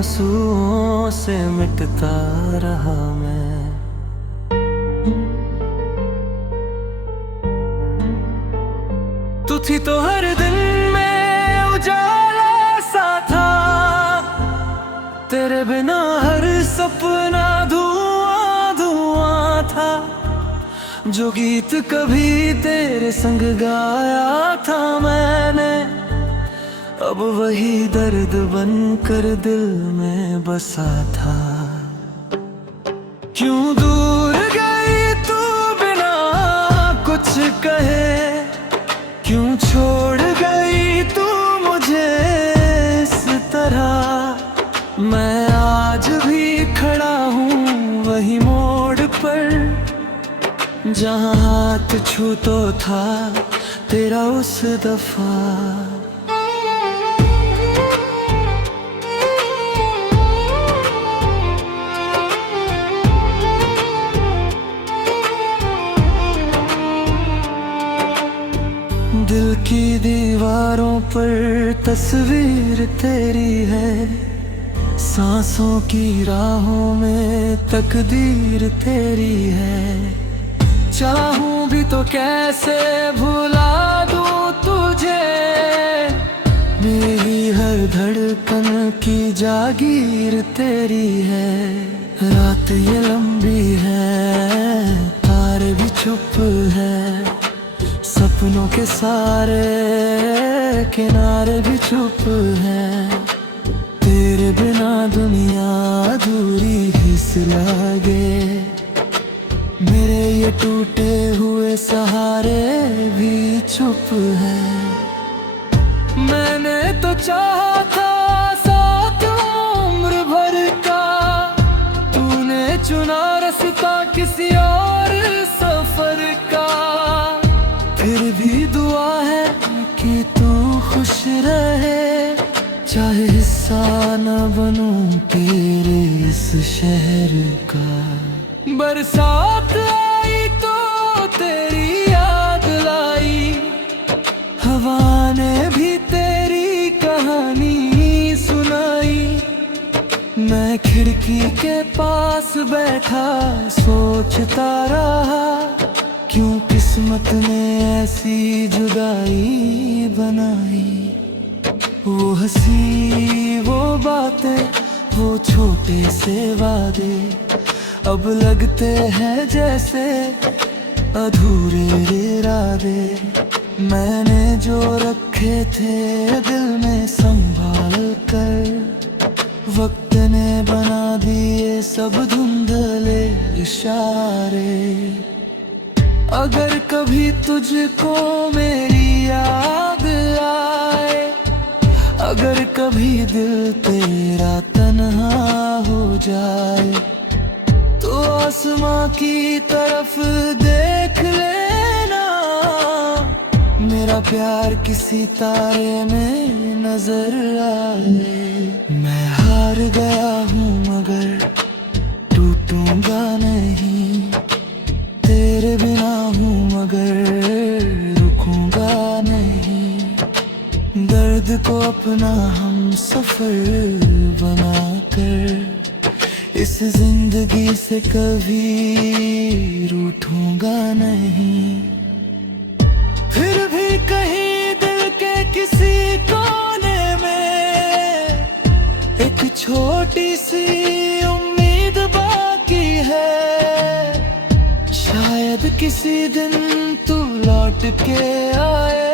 आंसुओं से मिटता रहा मैं। तू थी तो हर दिन में उजाला सा था, तेरे बिना हर सपना धुआं धुआं था। जो गीत कभी तेरे संग गाया था मैंने, अब वही दर्द बनकर दिल में बसा था। क्यों दूर गई तू बिना कुछ कहे, क्यों छोड़ गई तू मुझे इस तरह। मैं आज भी खड़ा हूँ वही मोड़ पर, जहाँ हाथ छू तो था तेरा उस दफा। दिल की दीवारों पर तस्वीर तेरी है, सांसों की राहों में तकदीर तेरी है। चाहूं भी तो कैसे भुला दूं तुझे, मेरी हर धड़कन की जागीर तेरी है। रात ये लंबी है, तारे भी चुप है, सपनों के सारे किनारे भी चुप हैं। तेरे बिना दुनिया अधूरी हिस लगे, मेरे ये टूटे हुए सहारे भी चुप हैं। मैंने तो चाहा था साथ उम्र भर का, तूने चुना रास्ता किसी और सफर का। फिर भी दुआ है कि तू खुश रहे, चाहे हिस्सा न बनूं तेरे इस शहर का। बरसात आई तो तेरी याद लाई, हवा ने भी तेरी कहानी सुनाई। मैं खिड़की के पास बैठा सोचता रहा, क्यों किस्मत ने ऐसी जुदाई बनाई। वो हंसी वो बातें वो छोटे से वादे, अब लगते हैं जैसे अधूरे इरादे। मैंने जो रखे थे दिल में संभाल कर, वक्त ने बना दिए सब धुंधले इशारे। अगर कभी तुझको मेरी याद आए, अगर कभी दिल तेरा तन्हा हो जाए, तो आसमां की तरफ देख लेना, मेरा प्यार किसी तारे में नजर आए। मैं हार गया हूँ मगर टूटूंगा नहीं, तेरे बिना हूँ मगर रुकूंगा नहीं। दर्द को अपना हम सफर बनाकर, इस जिंदगी से कभी रूठूंगा नहीं। फिर भी कहीं दिल के किसी कोने में एक छोटी सी उम्मीद बाकी है। शायद किसी दिन तू लौट के आए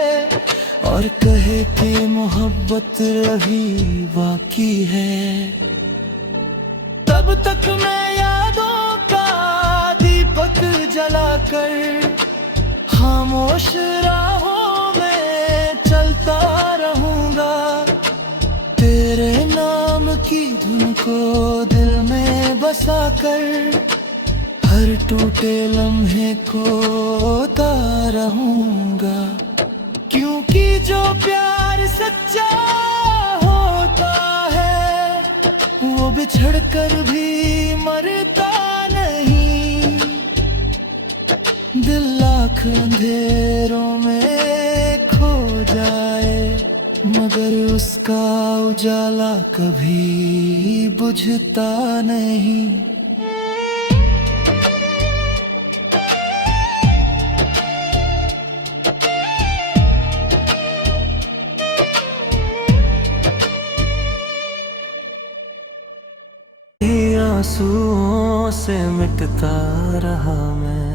और कहे कि मोहब्बत अभी बाकी है। तब तक मैं यादों का दीपक जलाकर खामोश राहों में चलता रहूंगा। तेरे नाम की धुन को दिल में बसाकर, हर टूटे लम्हे को ता रहूंगा। क्योंकि जो प्यार सच्चा होता है, वो बिछड़ कर भी मरता नहीं। दिल लाख अंधेरों में खो जाए, मगर उसका का उजाला कभी बुझता नहीं। आंसुओं से मिटता रहा मैं,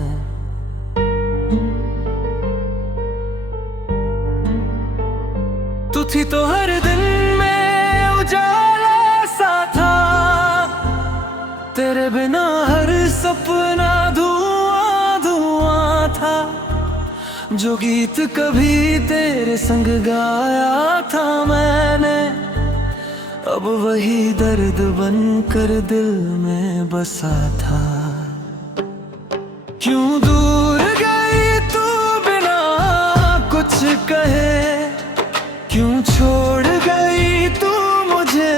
तू थी तो हर दिन में उजाला सा था। तेरे बिना हर सपना धुआं धुआं था। जो गीत कभी तेरे संग गाया था मैंने, अब वही दर्द बनकर दिल में बसा था। क्यों दूर गई तू बिना कुछ कहे, क्यों छोड़ गई तू मुझे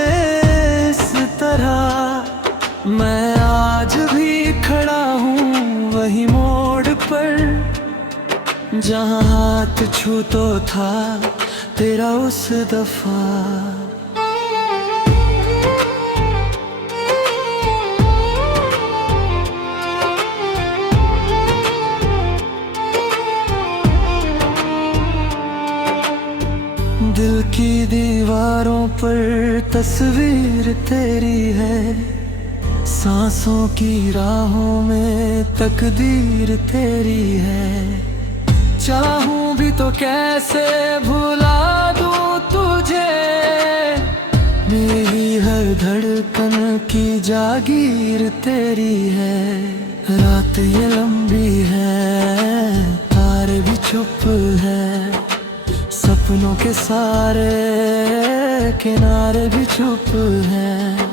इस तरह। मैं आज भी खड़ा हूँ वही मोड़ पर, जहाँ हाथ छू तो था तेरा उस दफा। दिल की दीवारों पर तस्वीर तेरी है, सांसों की राहों में तकदीर तेरी है। चाहूं भी तो कैसे भुला दूं तुझे, मेरी हर धड़कन की जागीर तेरी है। रात ये लंबी है, तारे भी चुप है, सपनों के सारे किनारे भी चुप हैं।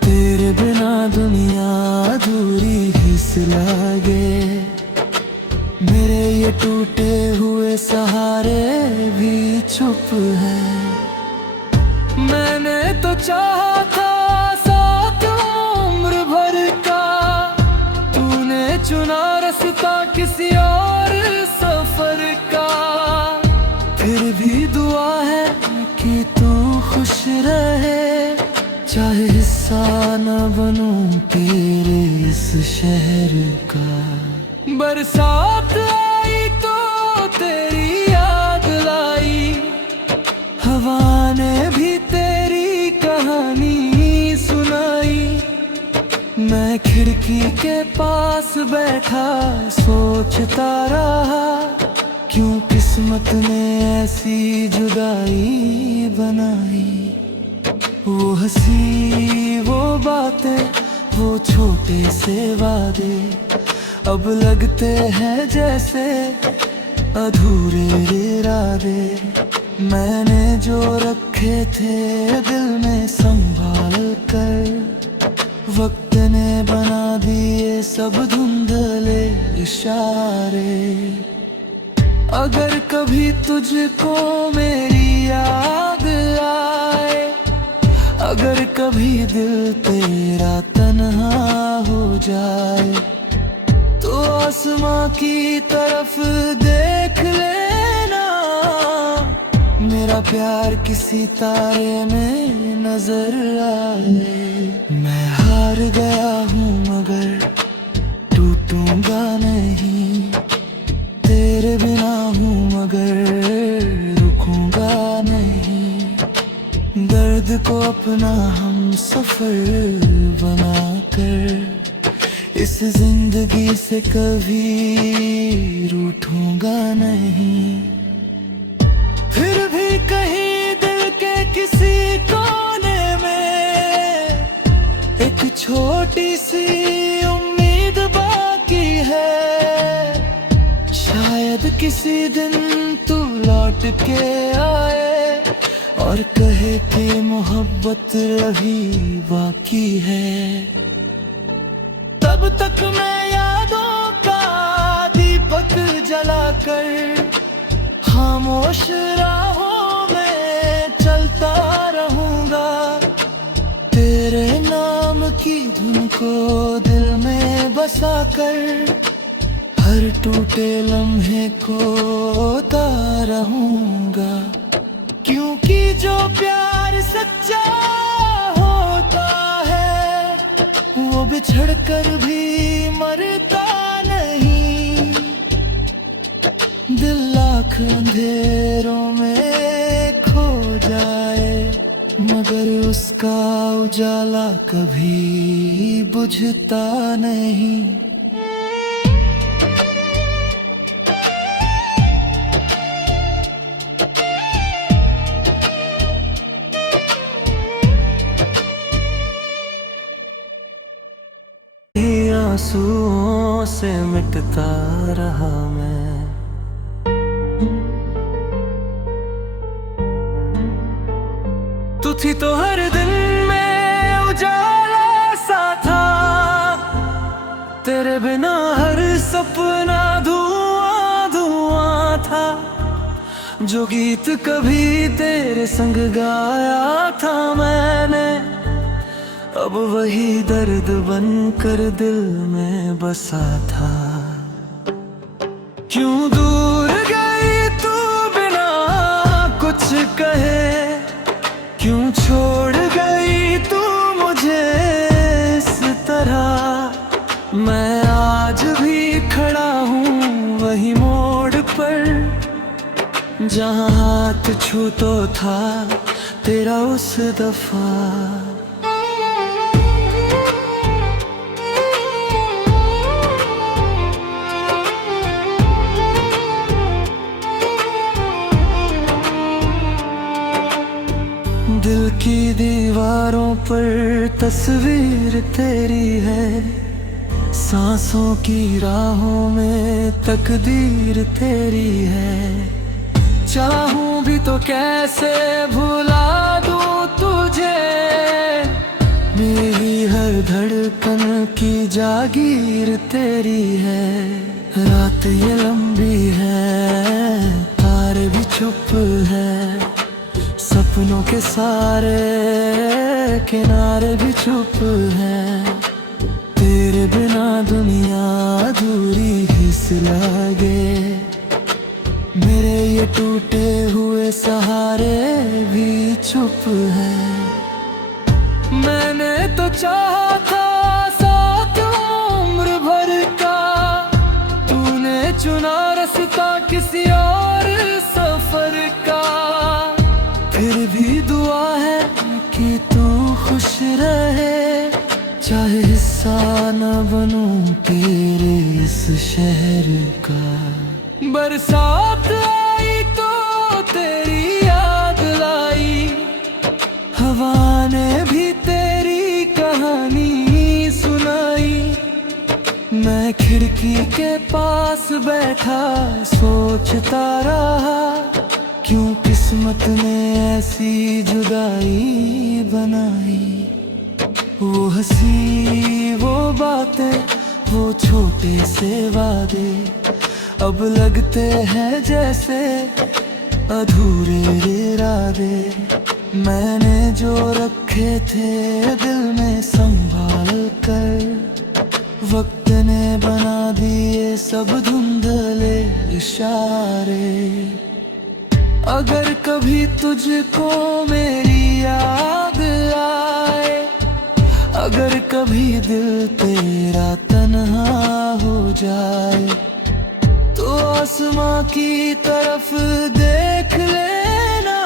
तेरे बिना दुनिया अधूरी हिस लगे, मेरे ये टूटे हुए सहारे भी चुप हैं। मैंने तो चाहा था साथ उम्र भर का, तूने चुना रास्ता किसी और सफर का। फिर भी दुआ है कि तू खुश रहे, चाहे हिस्सा न बनूं तेरे इस शहर का। बरसात आई तो तेरी याद लाई, हवा ने भी तेरी कहानी सुनाई। मैं खिड़की के पास बैठा सोचता रहा, क्यों किस्मत ने ऐसी जुदाई बनाई। वो हंसी वो बातें वो छोटे से वादे, अब लगते हैं जैसे अधूरे इरादे। मैंने जो रखे थे दिल में संभाल कर, वक्त ने बना दिए सब धुंधले इशारे। अगर कभी तुझको मेरी याद आए, अगर कभी दिल तेरा तन्हा हो जाए, तो आसमां की तरफ देख लेना। मेरा प्यार किसी तारे में नजर आए। मैं हार गया हूँ मगर टूटूंगा नहीं, तेरे बिना हूँ मगर रुकूंगा नहीं। दर्द को अपना हम सफर बनाकर, इस जिंदगी से कभी रूठूंगा नहीं। फिर भी कहीं दिल के किसी कोने में एक छोटी सी उम्मीद बाकी है। शायद किसी दिन तू लौट के आए और कहे कि मोहब्बत अभी बाकी है। तब तक मैं यादों का दीपक जलाकर खामोश राहों में चलता रहूंगा। तेरे नाम की धुन को दिल में बसाकर, हर टूटे लम्हे को ता रहूंगा। क्यों कि जो प्यार सच्चा होता है वो बिछड़ कर भी मरता नहीं। दिल लाख अंधेरों में खो जाए मगर उसका उजाला कभी बुझता नहीं। आंसुओं से मिटता रहा मैं, तू थी तो हर दिन में उजाला सा था। तेरे बिना हर सपना धुआं धुआं था। जो गीत कभी तेरे संग गाया था मैंने, अब वही दर्द बन कर दिल में बसा था। क्यों दूर गई तू बिना कुछ कहे, क्यों छोड़ गई तू मुझे इस तरह। मैं आज भी खड़ा हूँ वही मोड़ पर जहाँ हाथ छू तो था तेरा उस दफा। दिल की दीवारों पर तस्वीर तेरी है, सांसों की राहों में तकदीर तेरी है। चाहूं भी तो कैसे भुला दूं तुझे, मेरी हर धड़कन की जागीर तेरी है। रात ये लंबी है, तारे भी चुप है, सपनों के सारे किनारे भी चुप हैं। तेरे बिना दुनिया अधूरी हिस लगे, मेरे ये टूटे हुए सहारे भी चुप हैं। मैंने तो चाहा था साथ उम्र भर का, तूने चुना रास्ता किसी और सफर का। फिर भी दुआ है कि तू खुश रहे, चाहे हिस्सा न बनूं तेरे इस शहर का। बरसात आई तो तेरी याद लाई, हवा ने भी तेरी कहानी सुनाई। मैं खिड़की के पास बैठा सोचता रहा, क्यों किस्मत ने ऐसी जुदाई बनाई। वो हंसी वो बातें वो छोटे से वादे, अब लगते हैं जैसे अधूरे इरादे। मैंने जो रखे थे दिल में संभाल कर, वक्त ने बना दिए सब धुंधले इशारे। अगर कभी तुझको मेरी याद आए, अगर कभी दिल तेरा तन्हा हो जाए, तो आसमां की तरफ देख लेना,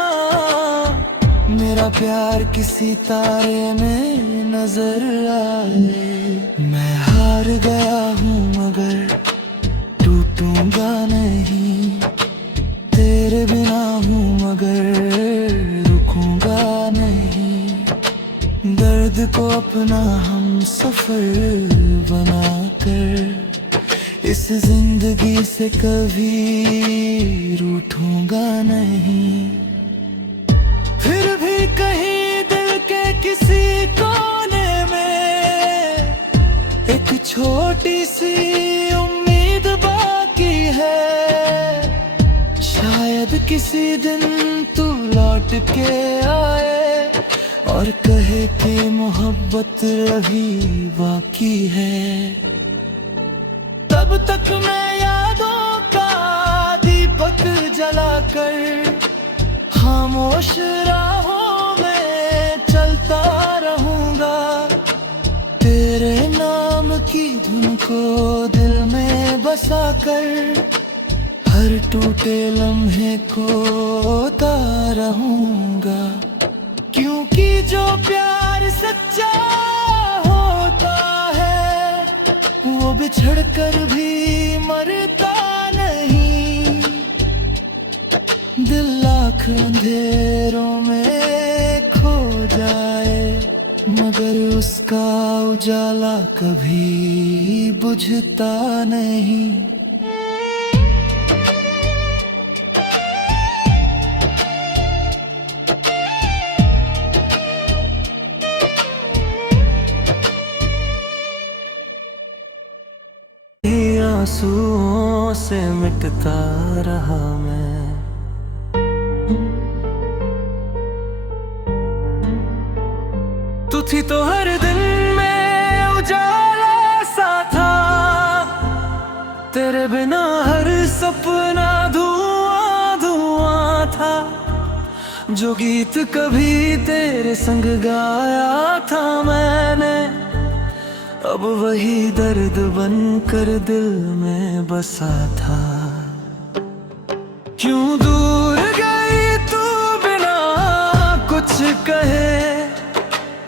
मेरा प्यार किसी तारे में नजर आए। मैं हार गया हूँ मगर टूटूंगा नहीं, तेरे बिना हूँ मगर रुकूंगा नहीं। दर्द को अपना हम सफर बनाकर इस जिंदगी से कभी रूठूंगा नहीं। फिर भी कहीं दिल के किसी कोने में एक छोटी सी उम्मीद बाकी है। शायद किसी दिन तू लौट के आए और कहे कि मोहब्बत अभी बाकी है। तब तक मैं यादों का दीपक जलाकर हाँ खामोश राहों में चलता रहूंगा, तेरे नाम की धुन को दिल में बसा कर हर टूटे लम्हे को ता रहूंगा। क्योंकि जो प्यार सच्चा होता है वो बिछड़ कर भी मरता नहीं। दिल लाख अंधेरों में खो जाए मगर उसका उजाला कभी बुझता नहीं। आंसुओं से मिटता रहा मैं, तू थी तो हर दिन में उजाला सा था, तेरे बिना हर सपना धुआं धुआं था। जो गीत कभी तेरे संग गाया था मैंने, अब वही दर्द बनकर दिल में बसा था। क्यों दूर गई तू बिना कुछ कहे,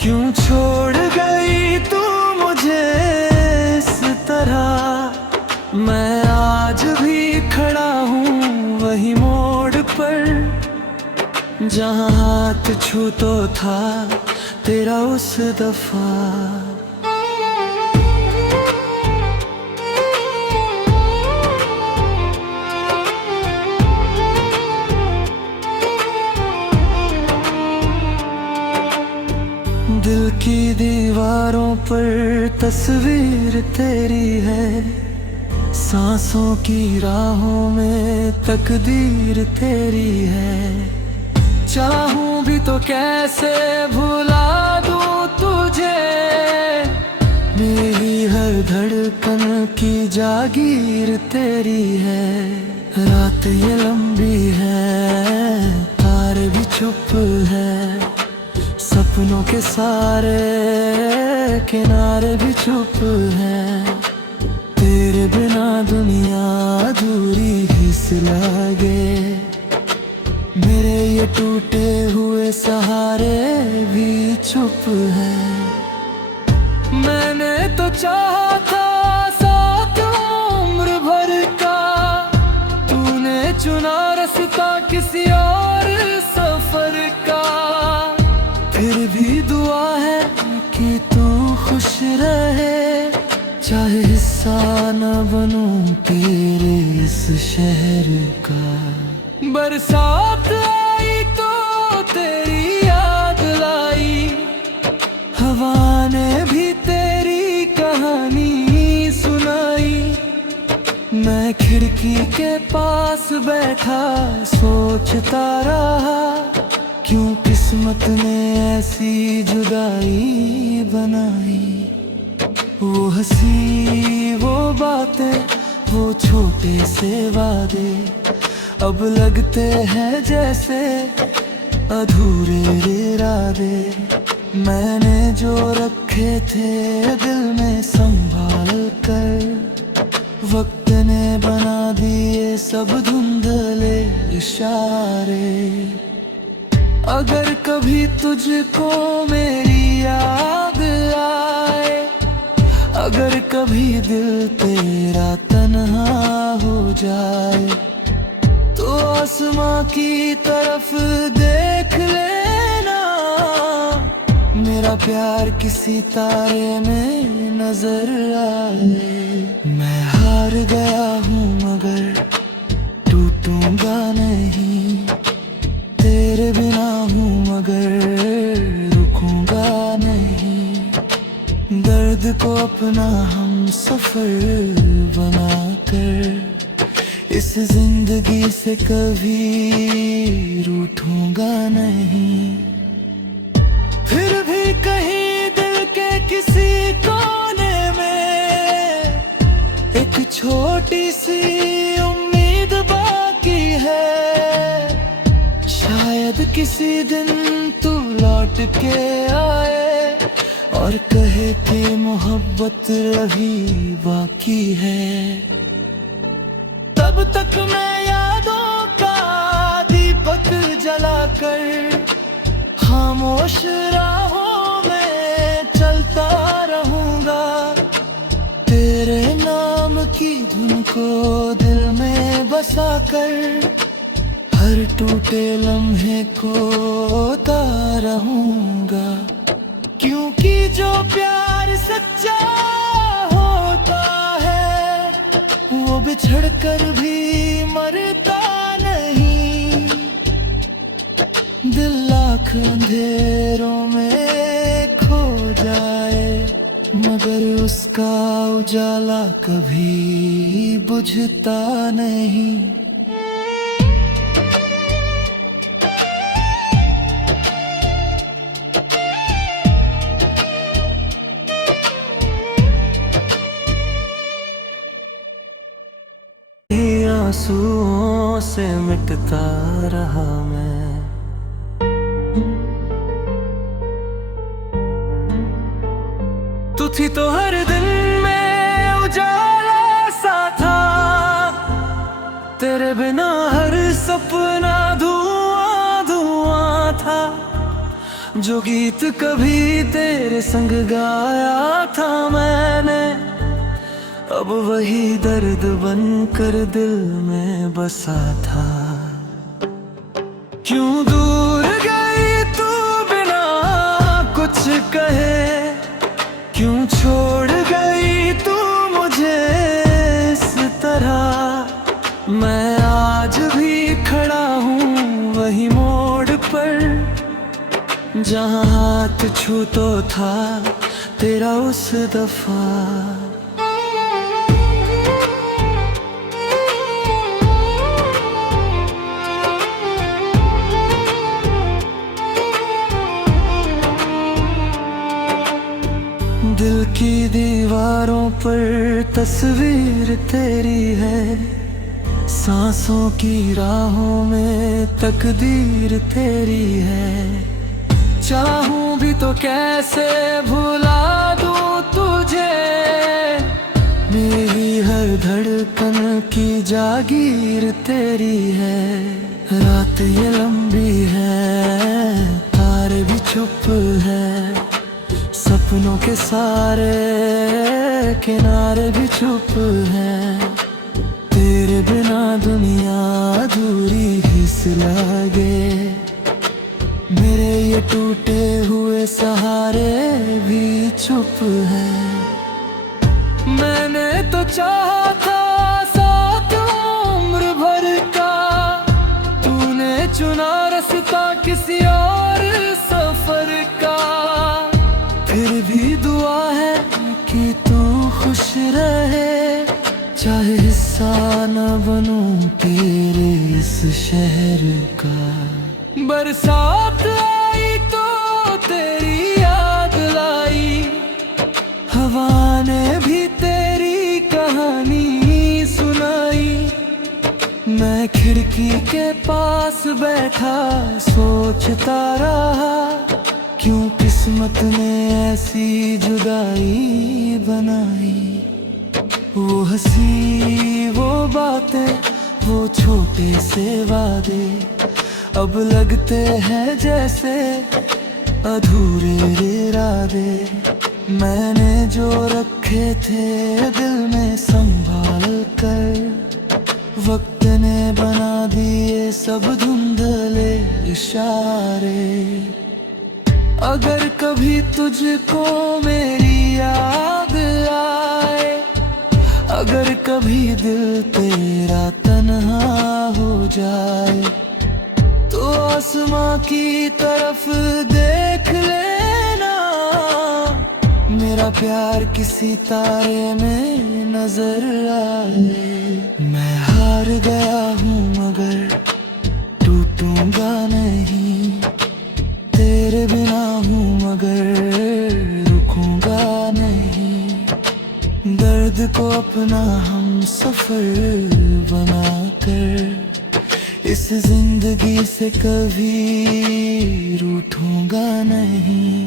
क्यों छोड़ गई तू मुझे इस तरह। मैं आज भी खड़ा हूँ वही मोड़ पर, जहाँ हाथ छू तो था तेरा उस दफा। दिल की दीवारों पर तस्वीर तेरी है, सांसों की राहों में तकदीर तेरी है। चाहूं भी तो कैसे भुला दूं तुझे, मेरी हर धड़कन की जागीर तेरी है। रात ये लंबी है, तारे भी चुप है, सपनों के सारे किनारे भी चुप हैं। तेरे बिना दुनिया अधूरी हिस लगे, मेरे ये टूटे हुए सहारे भी चुप हैं। मैंने तो चाहा था साथ उम्र भर का, तूने चुना रास्ता किसी और सफर का। फिर भी दुआ है कि तू खुश रहे, चाहे हिस्सा न बनूं तेरे इस शहर का। बरसात आई तो तेरी याद लाई, हवा ने भी तेरी कहानी सुनाई। मैं खिड़की के पास बैठा सोचता रहा, क्यों किस्मत ने ऐसी जुदाई बनाई। वो हंसी वो बातें वो छोटे से वादे, अब लगते हैं जैसे अधूरे इरादे। मैंने जो रखे थे दिल में संभाल कर, वक्त ने बना दिए सब धुंधले इशारे। अगर कभी तुझको मेरी याद आए, अगर कभी दिल तेरा तन्हा हो जाए, तो आसमां की तरफ देख लेना, मेरा प्यार किसी तारे में नजर आए। मैं हार गया हूँ मगर टूटूंगा नहीं, तेरे बिना हूँ मगर रुकूंगा नहीं। दर्द को अपना हम सफर बनाकर इस जिंदगी से कभी रूठूंगा नहीं। फिर भी कहीं दिल के किसी कोने में एक छोटी सी उम्मीद बाकी है, शायद किसी दिन तू लौट के आए और कहे कि मोहब्बत अभी बाकी है। तब तक मैं यादों का दीपक जलाकर खामोश राहों में चलता रहूंगा। तेरे नाम की धुन को दिल में बसाकर हर टूटे लम्हे को ता रहूंगा। क्योंकि जो प्यार सच्चा होता है वो बिछड़ कर भी मरता नहीं। दिल लाख अंधेरों में खो जाए मगर उसका उजाला कभी बुझता नहीं। आंसुओं से मिटता रहा मैं, तू थी तो हर दिन में उजाला सा था। तेरे बिना हर सपना धुआं धुआं था। जो गीत कभी तेरे संग गाया था मैंने, अब वही दर्द बनकर दिल में बसा था। क्यों दूर गई तू बिना कुछ कहे, क्यों छोड़ गई तू मुझे इस तरह। मैं आज भी खड़ा हूँ वही मोड़ पर जहाँ हाथ छू तो था तेरा उस दफा। दिल की दीवारों पर तस्वीर तेरी है, सांसों की राहों में तकदीर तेरी है। चाहूं भी तो कैसे भुला दूं तुझे, मेरी हर धड़कन की जागीर तेरी है। रात ये लंबी है, तारे भी चुप है, सपनों के सारे किनारे भी चुप हैं। तेरे बिना दुनिया अधूरी हिस लगे, मेरे ये टूटे हुए सहारे भी चुप हैं। मैंने तो चाहा था साथ उम्र भर का, तूने चुना रास्ता किसी और सफर का। फिर भी दुआ है कि तू खुश रहे, चाहे हिस्सा न बनूं तेरे इस शहर का। बरसात आई तो तेरी याद लाई, हवा ने भी तेरी कहानी सुनाई। मैं खिड़की के पास बैठा सोचता रहा, क्यों किस्मत ने ऐसी जुदाई बनाई। वो हंसी वो बातें वो छोटे से वादे अब लगते हैं जैसे अधूरे इरादे। मैंने जो रखे थे दिल में संभाल कर, वक्त ने बना दिए सब धुंधले इशारे। अगर कभी तुझको मेरी याद आए, अगर कभी दिल तेरा तन्हा हो जाए, तो आसमां की तरफ देख लेना, मेरा प्यार किसी तारे में नजर आए। मैं हार गया हूँ मगर टूटूंगा नहीं, तेरे बिना हूँ मगर रुकूंगा नहीं। दर्द को अपना हम सफर बनाकर इस जिंदगी से कभी रूठूंगा नहीं।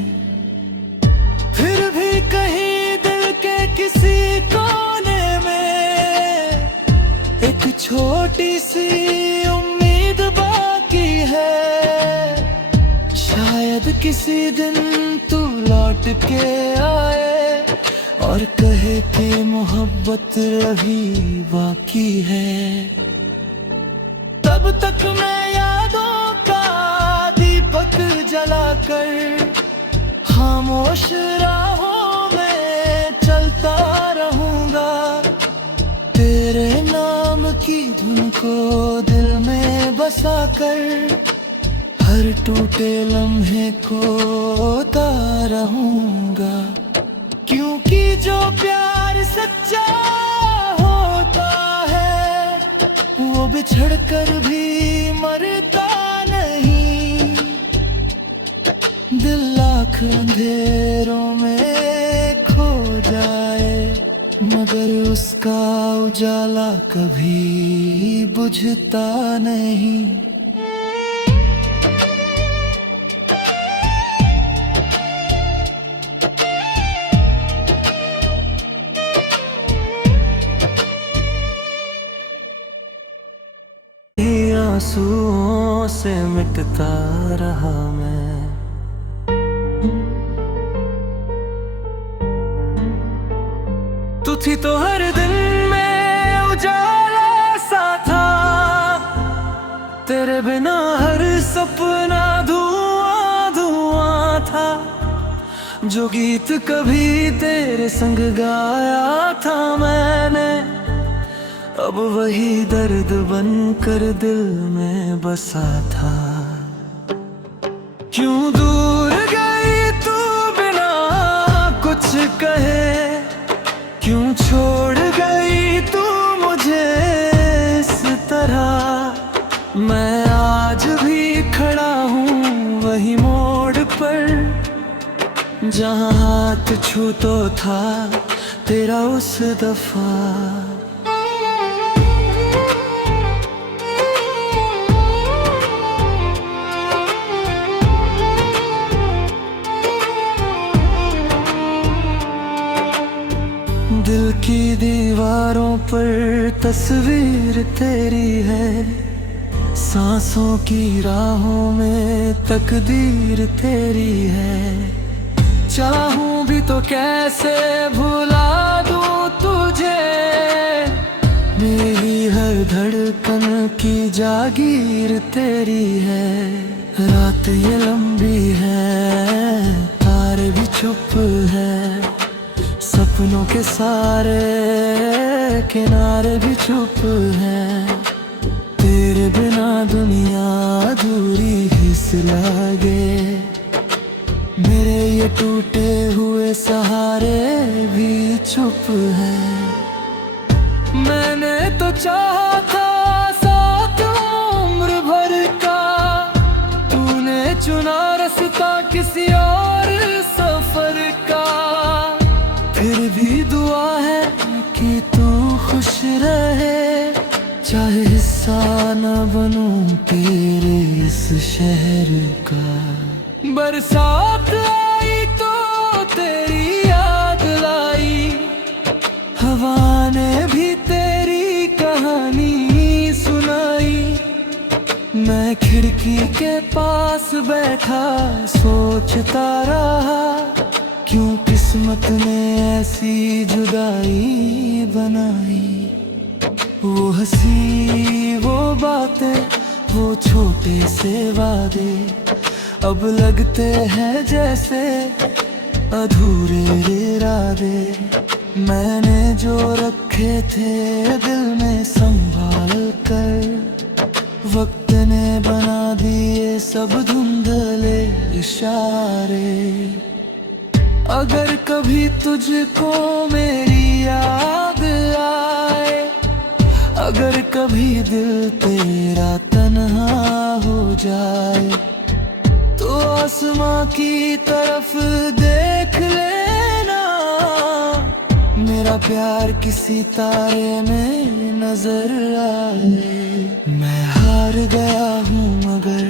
फिर भी कहीं दिल के किसी कोने में एक छोटी सी उम्मीद बाकी है। शायद किसी दिन तू लौट के आए और कहे कि मोहब्बत अभी बाकी है। तब तक मैं यादों का दीपक जलाकर खामोश राहों में चलता रहूंगा। तेरे नाम की धुन को दिल में बसाकर हर टूटे लम्हे को ता रहूंगा। क्योंकि जो प्यार सच्चा होता है वो बिछड़ कर भी मरता नहीं। दिल लाख अंधेरों में खो जाए मगर उसका उजाला कभी बुझता नहीं। आंसुओं से मिटता रहा मैं, तू थी तो हर दिन में उजाला सा था। तेरे बिना हर सपना धुआं धुआं था। जो गीत कभी तेरे संग गाया था मैंने, अब वही दर्द बनकर दिल में बसा था। क्यों दूर गई तू बिना कुछ कहे, क्यों छोड़ गई तू मुझे इस तरह। मैं आज भी खड़ा हूँ वही मोड़ पर जहाँ हाथ छू तो था तेरा उस दफा। दिल की दीवारों पर तस्वीर तेरी है, सांसों की राहों में तकदीर तेरी है। चाहूं भी तो कैसे भुला दूं तुझे, मेरी हर धड़कन की जागीर तेरी है। रात ये लंबी है, तारे भी चुप है, सपनों के सारे किनारे भी चुप हैं। तेरे बिना दुनिया अधूरी हिस लगे, मेरे ये टूटे हुए सहारे भी चुप हैं। मैंने तो चाहा था साथ उम्र भर का, तूने चुना रास्ता किसी और सफर का। फिर भी दुआ है कि तू खुश रहे, चाहे हिस्सा न बनूं तेरे इस शहर का। बरसात आई तो तेरी याद लाई, हवा ने भी तेरी कहानी सुनाई। मैं खिड़की के पास बैठा सोचता रहा, क्यों किस्मत ने ऐसी जुदाई बनाई। वो हंसी वो बातें वो छोटे से वादे, अब लगते हैं जैसे अधूरे इरादे। मैंने जो रखे थे दिल में संभाल कर, वक्त ने बना दिए सब धुंधले इशारे। अगर कभी तुझको मेरी याद आए, अगर कभी दिल तेरा तन्हा हो जाए, तो आसमां की तरफ देख लेना, मेरा प्यार किसी तारे में नजर आए। मैं हार गया हूँ मगर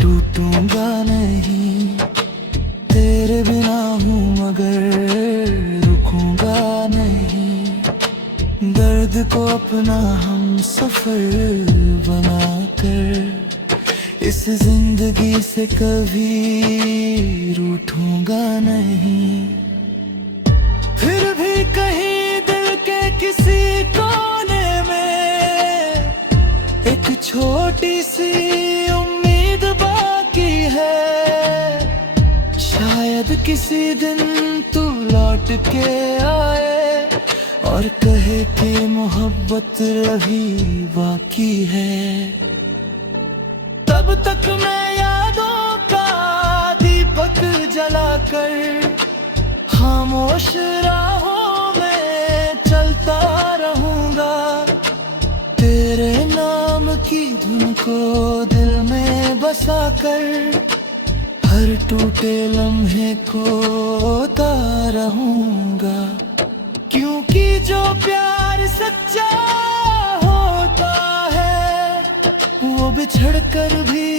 टूटूंगा नहीं, तेरे बिना हूँ मगर रुकूंगा नहीं। दर्द को अपना हम सफर बनाकर इस जिंदगी से कभी रूठूंगा नहीं। फिर भी कहीं दिल के किसी कोने में एक छोटी सी उम्मीद बाकी है। शायद किसी दिन तू लौट के आए और कहे कि मोहब्बत अभी बाकी है। तब तक मैं यादों का दीपक जलाकर खामोश राहों में चलता रहूंगा। तेरे नाम की धुन को दिल में बसाकर हर टूटे लम्हे को ता रहूंगा। क्योंकि जो प्यार सच्चा होता है वो बिछड़ कर भी